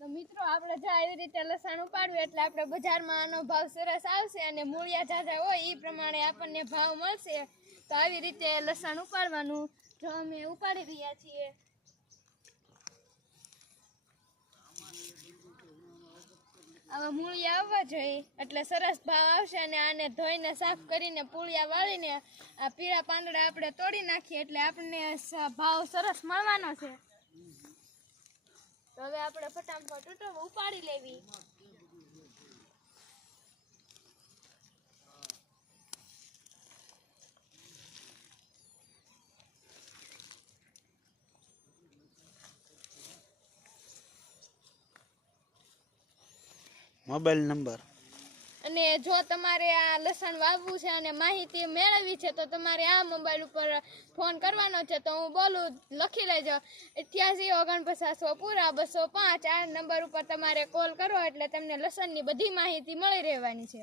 તો મિત્રો આપણે જો આવી રીતે લસણ ઉપાડવું એટલે આપણે બજારમાં આનો ભાવ સરસ આવશે અને મૂળિયા ઝાઝા હોય એ પ્રમાણે આપણને ભાવ મળશે. તો આવી રીતે લસણ ઉપાડવાનું જો અમે ઉપાડી રહ્યા છીએ. આવા મૂળિયા આવવા જોઈએ એટલે સરસ ભાવ આવશે અને આને ધોઈને સાફ કરીને પૂળિયા વાળીને આ પીળા પાંદડા આપણે તોડી નાખીએ એટલે આપણને ભાવ સરસ મળવાનો છે. તો હવે આપણે ફટાફટ ઉપાડી લેવી. મોબાઈલ નંબર અને જો તમારે આ લસણ વાવવું છે અને માહિતી મેળવવી છે તો તમારે આ મોબાઈલ ઉપર ફોન કરવાનો છે. તો હું બોલું લખી લેજો 88 49 પૂરા 205. આ નંબર ઉપર તમારે કોલ કરો એટલે તમને લસણની બધી માહિતી મળી રહેવાની છે.